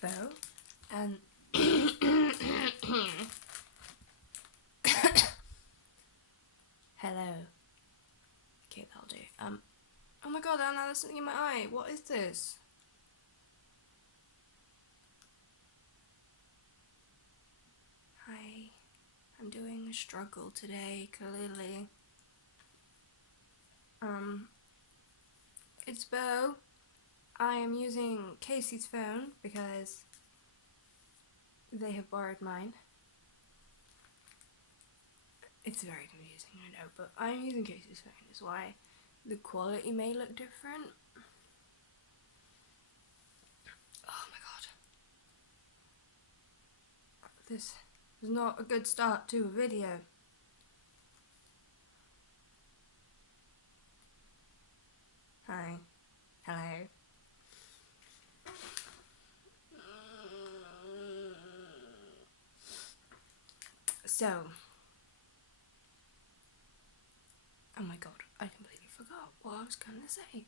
Bo, and hello. Okay, that'll do. Oh my god, Anna, there's something in my eye. What is this? Hi. I'm doing a struggle today, clearly. It's Bo. I am using Casey's phone because they have borrowed mine. It's very confusing, I know, but I'm using Casey's phone, is why the quality may look different. Oh my god. This is not a good start to a video. Hi. Hello. So, oh my god, I completely forgot what I was gonna say.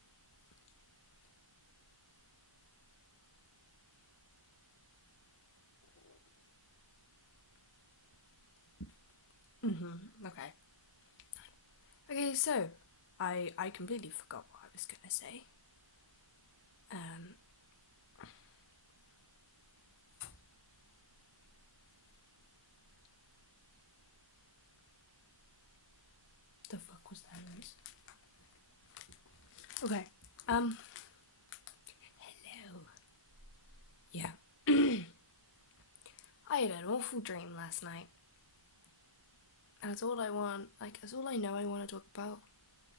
Okay. Okay, so, I completely forgot what I was gonna say. The fuck was that noise? Okay, hello. Yeah. I had an awful dream last night. That's all I want, that's all I know I want to talk about.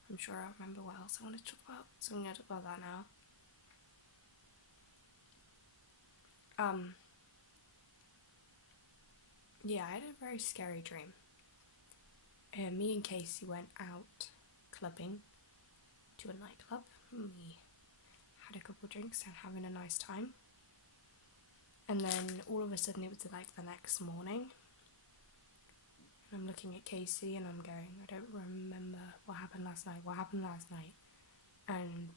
I'm sure I'll remember what else I want to talk about, so I'm gonna talk about that now. Yeah, I had a very scary dream. Me and Casey went out clubbing to a nightclub. We had a couple drinks and having a nice time. And then all of a sudden it was like the next morning. And I'm looking at Casey and I'm going, I don't remember what happened last night. And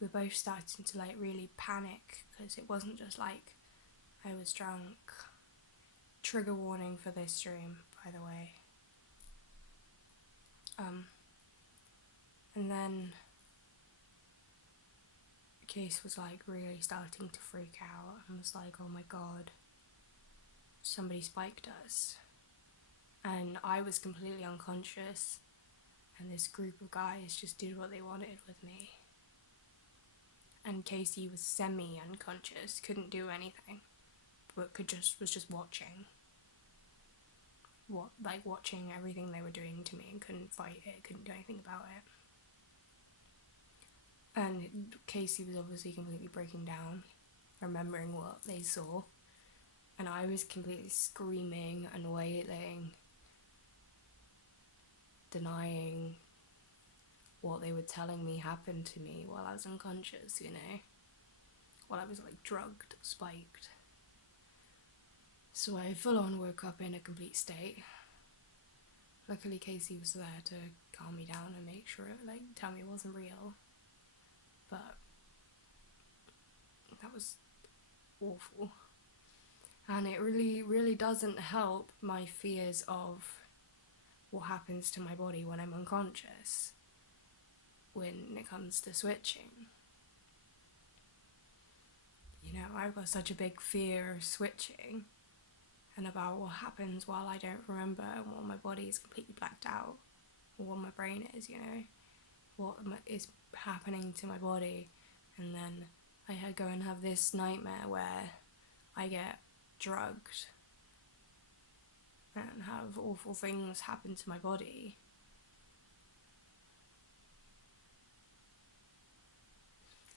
we're both starting to like really panic because it wasn't just like I was drunk. Trigger warning for this dream, by the way. And then Case was like really starting to freak out and was like, oh my god, somebody spiked us. And I was completely unconscious, and this group of guys just did what they wanted with me. And Casey was semi-unconscious, couldn't do anything, but was just watching. Watching everything they were doing to me and couldn't fight it, couldn't do anything about it. And Casey was obviously completely breaking down, remembering what they saw. And I was completely screaming and wailing, denying what they were telling me happened to me while I was unconscious, you know? While I was like drugged, spiked. So I full on woke up in a complete state. Luckily Casey was there to calm me down and make sure, tell me it wasn't real. But that was awful. And it really, really doesn't help my fears of what happens to my body when I'm unconscious when it comes to switching. You know, I've got such a big fear of switching and about what happens while I don't remember and while my body is completely blacked out, or what my brain is, you know, what is happening to my body. And then I go and have this nightmare where I get drugged and have awful things happen to my body.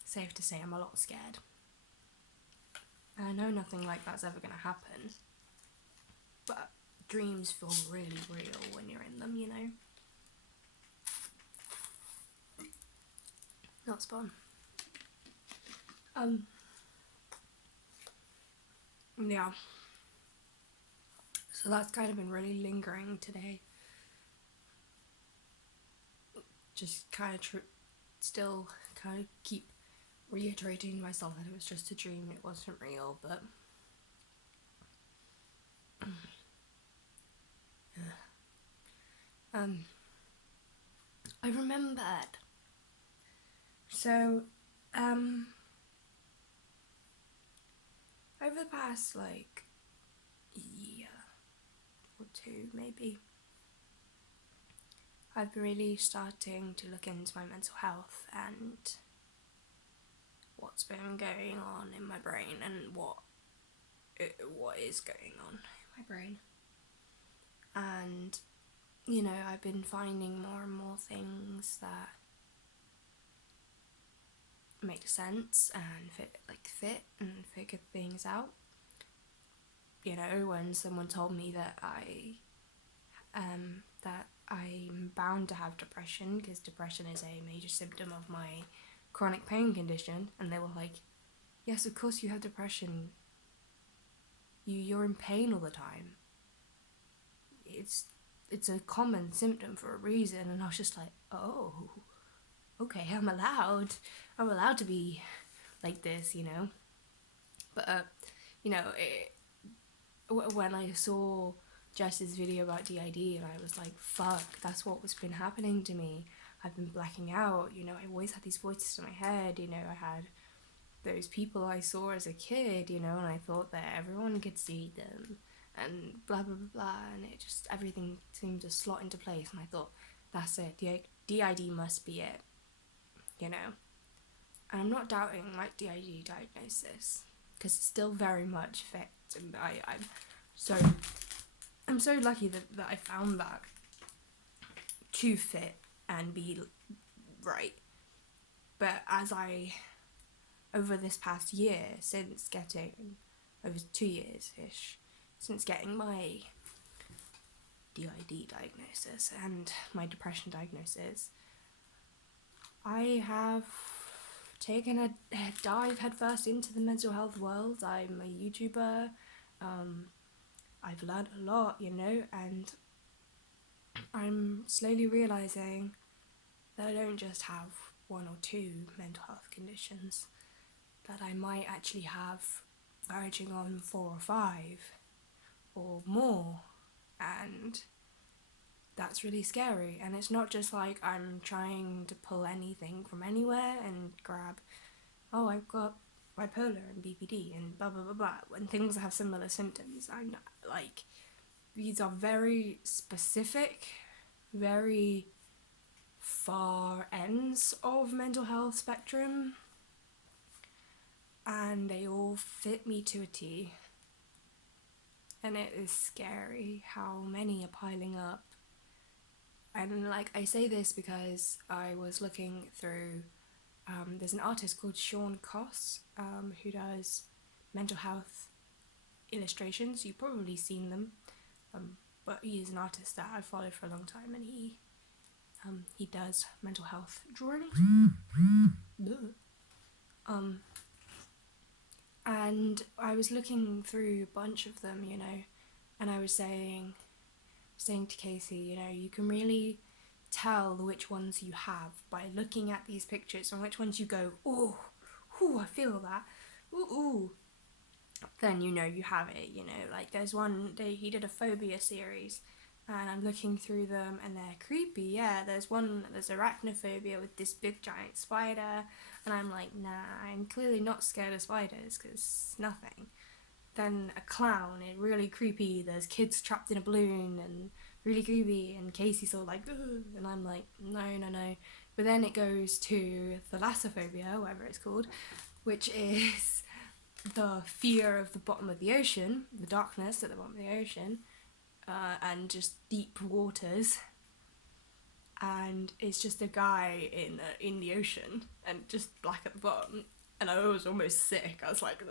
Safe to say I'm a lot scared. And I know nothing like that's ever going to happen, but dreams feel really real when you're in them, you know? Not fun. Yeah. So that's kind of been really lingering today. Just kind of still kind of keep reiterating to myself that it was just a dream, it wasn't real, but I remembered. So, over the past like year or two maybe, I've been really starting to look into my mental health and what's been going on in my brain and what is going on in my brain. And you know, I've been finding more and more things that make sense and fit and figure things out. You know, when someone told me that I'm bound to have depression because depression is a major symptom of my chronic pain condition, and they were like, yes, of course you have depression, you're in pain all the time, it's a common symptom for a reason. And I was just like, oh, okay, I'm allowed to be like this, you know. But you know, when I saw Jess's video about DID, and I was like, fuck, that's what's been happening to me. I've been blacking out, you know. I always had these voices in my head, you know. I had those people I saw as a kid, you know, and I thought that everyone could see them and blah blah blah blah, and it just, everything seemed to slot into place, and I thought, that's it, DID must be it, you know. And I'm not doubting my DID diagnosis, because it's still very much fit, and I'm so lucky that I found that to fit and be right. But over this past year, over 2 years-ish, since getting my DID diagnosis and my depression diagnosis, I have taken a dive headfirst into the mental health world. I'm a YouTuber. I've learned a lot, you know, and I'm slowly realising that I don't just have 1 or 2 mental health conditions, that I might actually have verging on 4 or 5 or more, and that's really scary. And it's not just like I'm trying to pull anything from anywhere and grab, oh, I've got bipolar and BPD and blah blah blah blah, when things have similar symptoms. I'm not, like, these are very specific, very far ends of mental health spectrum, and they all fit me to a T. And it is scary how many are piling up. And like, I say this because I was looking through, there's an artist called Sean Koss, who does mental health illustrations. You've probably seen them, but he is an artist that I've followed for a long time, and he does mental health drawings. And I was looking through a bunch of them, you know, and I was saying to Casey, you know, you can really tell which ones you have by looking at these pictures, and which ones you go, ooh, I feel that, ooh, then you know you have it, you know. Like, there's one, he did a phobia series, and I'm looking through them, and they're creepy, yeah. There's arachnophobia with this big giant spider, and I'm like, nah, I'm clearly not scared of spiders, because nothing. Then a clown, it really creepy, there's kids trapped in a balloon, and really creepy, and Casey's all like, ugh, and I'm like, no. But then it goes to thalassophobia, whatever it's called, which is the fear of the bottom of the ocean, the darkness at the bottom of the ocean, and just deep waters. And it's just a guy in the ocean and just black at the bottom. And I was almost sick. I was like,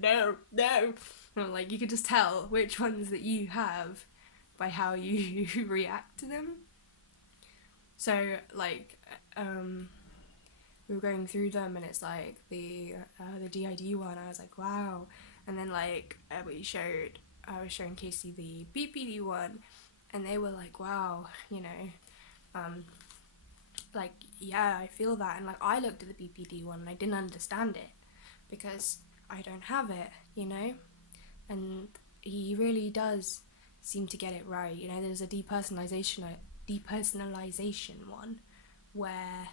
no. And I'm like, you can just tell which ones that you have by how you react to them. So, like, we were going through them, and it's like the DID one, I was like, wow. And then, like, I was showing Casey the BPD one, and they were like, wow, you know, like, yeah, I feel that. And like, I looked at the BPD one and I didn't understand it because I don't have it, you know? And he really does seem to get it right. You know, there's a depersonalization one where,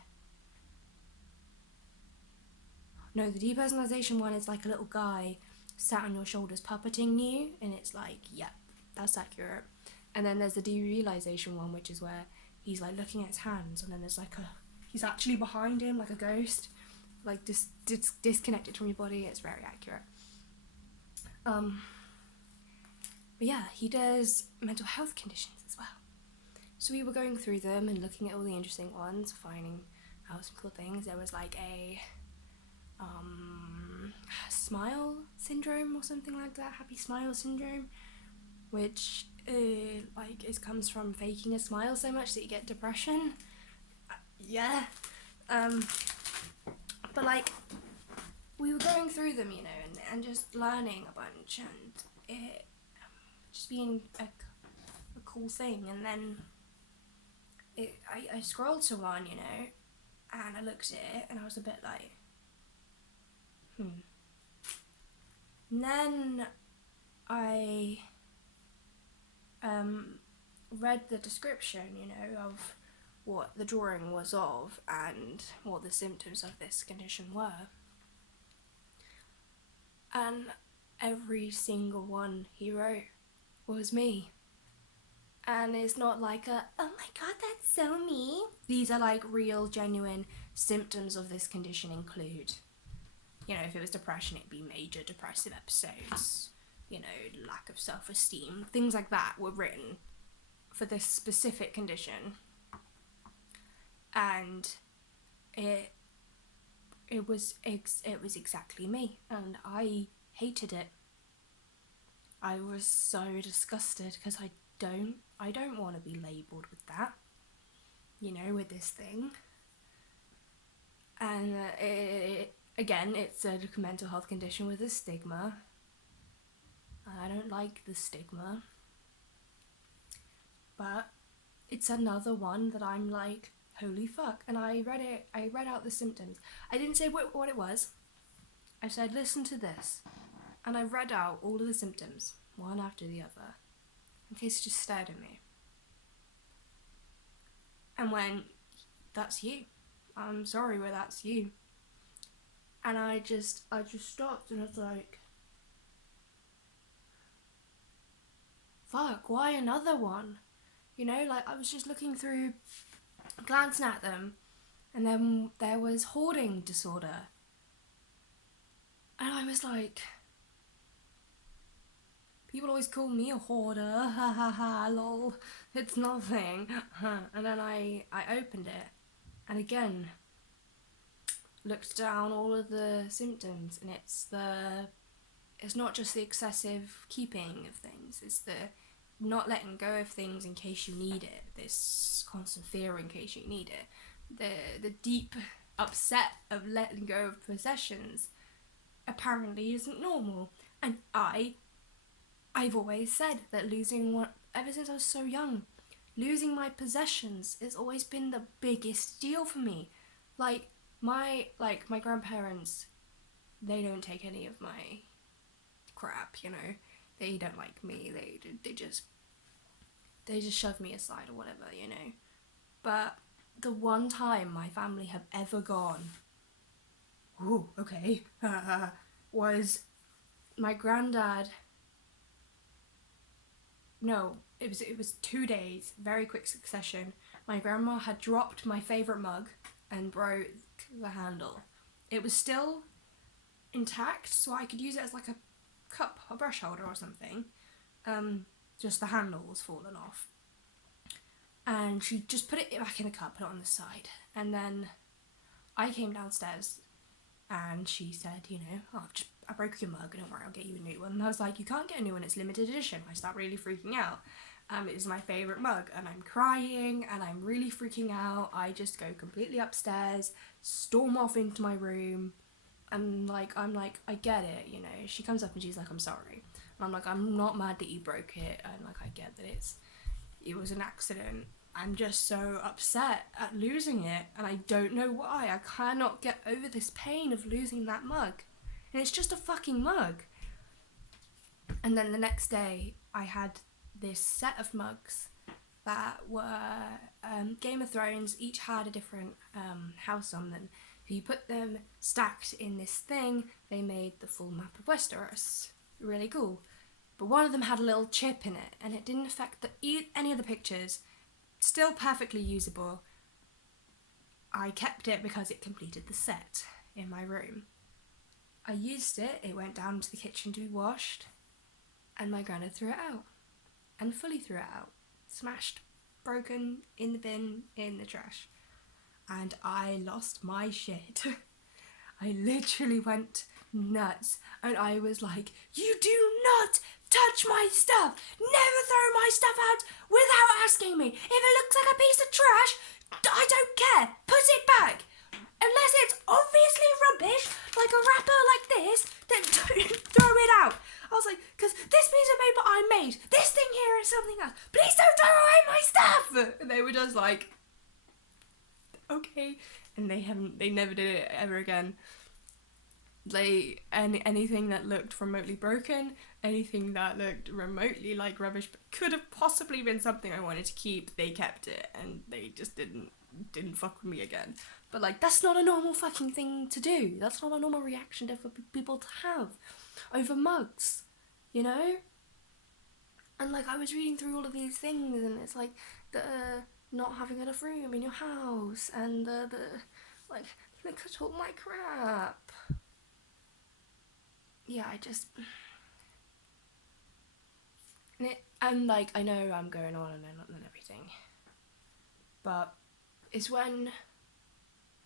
no, the depersonalization one is like a little guy sat on your shoulders puppeting you, and it's like, yep, that's accurate. And then there's the derealization one, which is where he's like looking at his hands, and then there's like he's actually behind him like a ghost, like disconnected from your body. It's very accurate. But yeah, he does mental health conditions as well. So we were going through them and looking at all the interesting ones, finding out some cool things. There was like a smile syndrome or something like that, happy smile syndrome, which like it comes from faking a smile so much that you get depression. Yeah. But like, we were going through them, you know, and just learning a bunch, and it just being a cool thing. And then I scrolled to one, you know, and I looked at it and I was a bit like, And then I read the description, you know, of what the drawing was of and what the symptoms of this condition were. And every single one he wrote was me. And it's not like oh my god, that's so me. These are like real, genuine symptoms of this condition include, you know, if it was depression, it'd be major depressive episodes, you know, lack of self-esteem, things like that were written for this specific condition. And it was exactly me, and I hated it. I was so disgusted because I don't want to be labelled with that, you know, with this thing. And again, it's a mental health condition with a stigma. I don't like the stigma. But it's another one that I'm like, holy fuck. And I read out the symptoms. I didn't say what it was. I said, listen to this. And I read out all of the symptoms, one after the other. And Casey just stared at me and went, that's you. I'm sorry, but that's you. And I just stopped and I was like, fuck, why another one? You know, like I was just looking through, glancing at them, and then there was hoarding disorder. And I was like, people always call me a hoarder, ha ha ha, lol, it's nothing. And then I opened it, and again, looked down all of the symptoms, and it's not just the excessive keeping of things, it's the not letting go of things in case you need it, this constant fear in case you need it, the deep upset of letting go of possessions apparently isn't normal. And I've always said that losing one, ever since I was so young, losing my possessions has always been the biggest deal for me. Like my grandparents, they don't take any of my crap, you know. They don't like me. They just shove me aside or whatever, you know. But the one time my family have ever gone, ooh, okay, was my granddad. No, it was 2 days, very quick succession. My grandma had dropped my favourite mug and broke the handle. It was still intact, so I could use it as like a cup, a brush holder or something. Just the handle was fallen off. And she just put it back in the cup, put it on the side. And then I came downstairs and she said, you know, oh, I broke your mug, don't worry, I'll get you a new one. And I was like, you can't get a new one, it's limited edition. I start really freaking out. It is my favourite mug, and I'm crying and I'm really freaking out. I just go completely upstairs, storm off into my room, and like, I'm like, I get it, you know. She comes up and she's like, I'm sorry. And I'm like, I'm not mad that you broke it, and like, I get that it was an accident. I'm just so upset at losing it, and I don't know why. I cannot get over this pain of losing that mug. And it's just a fucking mug. And then the next day, I had this set of mugs that were Game of Thrones. Each had a different house on them. If you put them stacked in this thing, they made the full map of Westeros. Really cool. But one of them had a little chip in it, and it didn't affect any of the pictures. Still perfectly usable. I kept it because it completed the set in my room. I used it, it went down to the kitchen to be washed, and my granddad threw it out. And fully threw it out. Smashed, broken, in the bin, in the trash. And I lost my shit. I literally went nuts, and I was like, you do not touch my stuff! Never throw my stuff out without asking me! If it looks like a piece of trash, I don't care! Put it back! Unless it's obviously rubbish, like a wrapper like this, then don't throw it out! I was like, because this piece of paper I made, this thing here is something else, please don't throw away my stuff! And they were just like, okay. And they never did it ever again. Anything that looked remotely broken, anything that looked remotely like rubbish but could have possibly been something I wanted to keep, they kept it, and they just didn't fuck with me again. But like, that's not a normal fucking thing to do. That's not a normal reaction for people to have over mugs, you know? And like, I was reading through all of these things, and it's like the not having enough room in your house, and the like, look at all my crap. Yeah, and like, I know I'm going on and everything, but it's when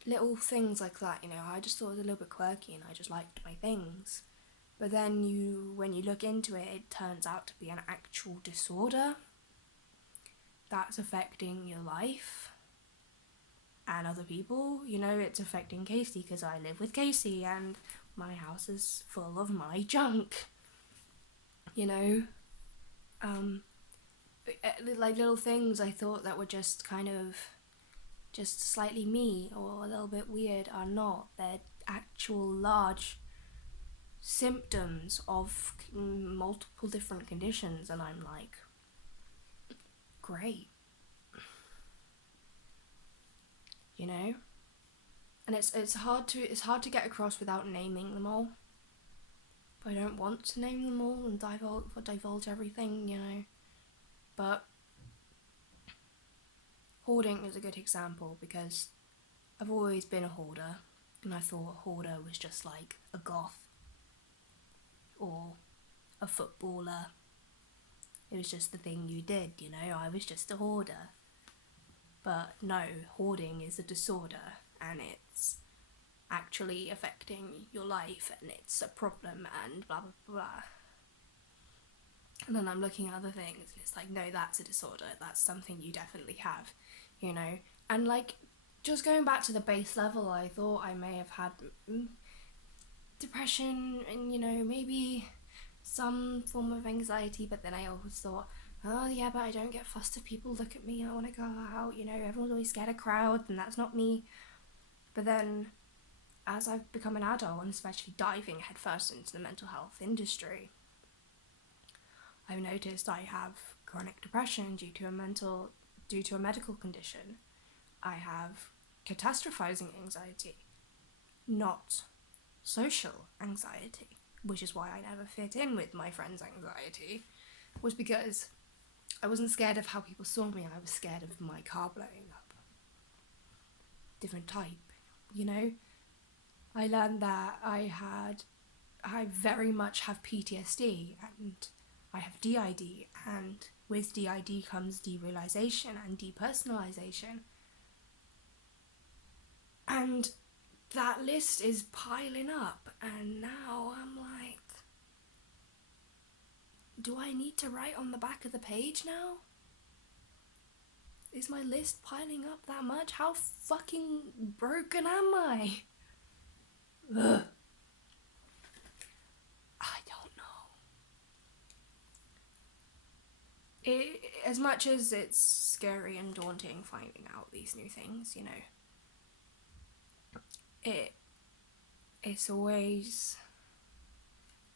little things like that, you know, I just thought it was a little bit quirky and I just liked my things. But then when you look into it, it turns out to be an actual disorder that's affecting your life and other people. You know, it's affecting Casey because I live with Casey and my house is full of my junk, you know. Like little things I thought that were just kind of just slightly me or a little bit weird are not. They're actual large symptoms of multiple different conditions, and I'm like, great, you know. And it's hard to get across without naming them all. But I don't want to name them all and divulge everything, you know. But hoarding is a good example because I've always been a hoarder, and I thought a hoarder was just like a goth or a footballer. It was just the thing you did, you know. I was just a hoarder. But no, hoarding is a disorder, and it's actually affecting your life, and it's a problem, and blah blah blah. And then I'm looking at other things, and it's like, no, that's a disorder. That's something you definitely have, you know. And like, just going back to the base level, I thought I may have had depression and, you know, maybe some form of anxiety, but then I always thought, oh yeah, but I don't get fussed if people look at me, I want to go out, you know, everyone's always scared of crowds, and that's not me. But then, as I've become an adult, and especially diving headfirst into the mental health industry, I've noticed I have chronic depression due to a medical condition. I have catastrophizing anxiety, not social anxiety, which is why I never fit in with my friends' anxiety, was because I wasn't scared of how people saw me, I was scared of my car blowing up. Different type, you know? I learned that I very much have PTSD, and I have DID, and with DID comes derealization and depersonalization. And that list is piling up, and now I'm like, do I need to write on the back of the page now? Is my list piling up that much? How fucking broken am I? Ugh. I don't know. as much as it's scary and daunting finding out these new things, you know, it's always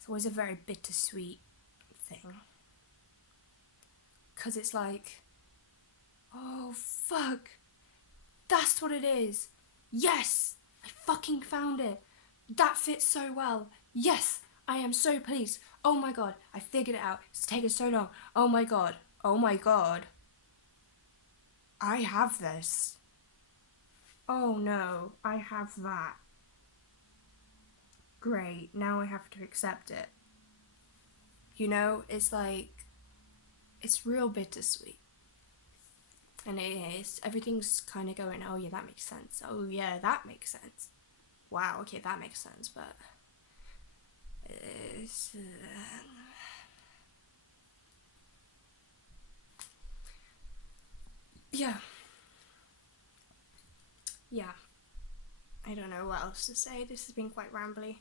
a very bittersweet thing, because it's like, oh fuck, that's what it is. Yes, I fucking found it. That fits so well. Yes, I am so pleased. Oh my god, I figured it out. It's taken so long. Oh my god. Oh my god. I have this. Oh no, I have that. Great, now I have to accept it. You know, it's like, it's real bittersweet. And it is, everything's kind of going, oh yeah, that makes sense. Oh yeah, that makes sense. Wow, okay, that makes sense, but it's, yeah. Yeah. I don't know what else to say. This has been quite rambly.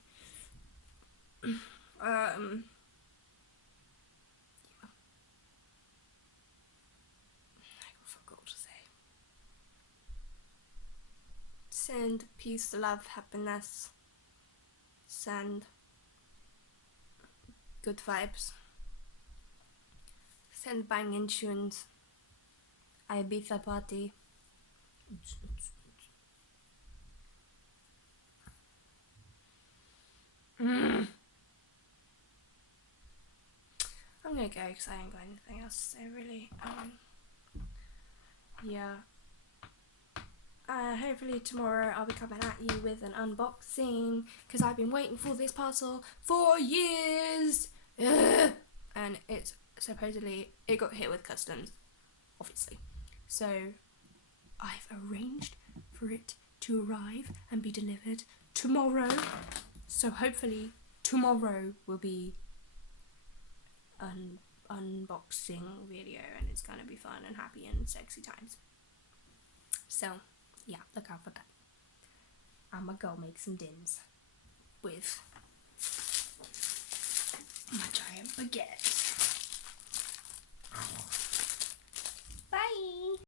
I forgot to say. Send peace, love, happiness. Send good vibes. Send banging tunes. Ibiza party. I'm gonna go because I ain't got anything else to say really. Yeah. Hopefully tomorrow I'll be coming at you with an unboxing, because I've been waiting for this parcel for years. Ugh. And it's supposedly, it got hit with customs, obviously. So I've arranged for it to arrive and be delivered tomorrow. So hopefully tomorrow will be an unboxing video, and it's gonna be fun and happy and sexy times. So yeah, look out for that. I'ma go make some dims with my giant baguette.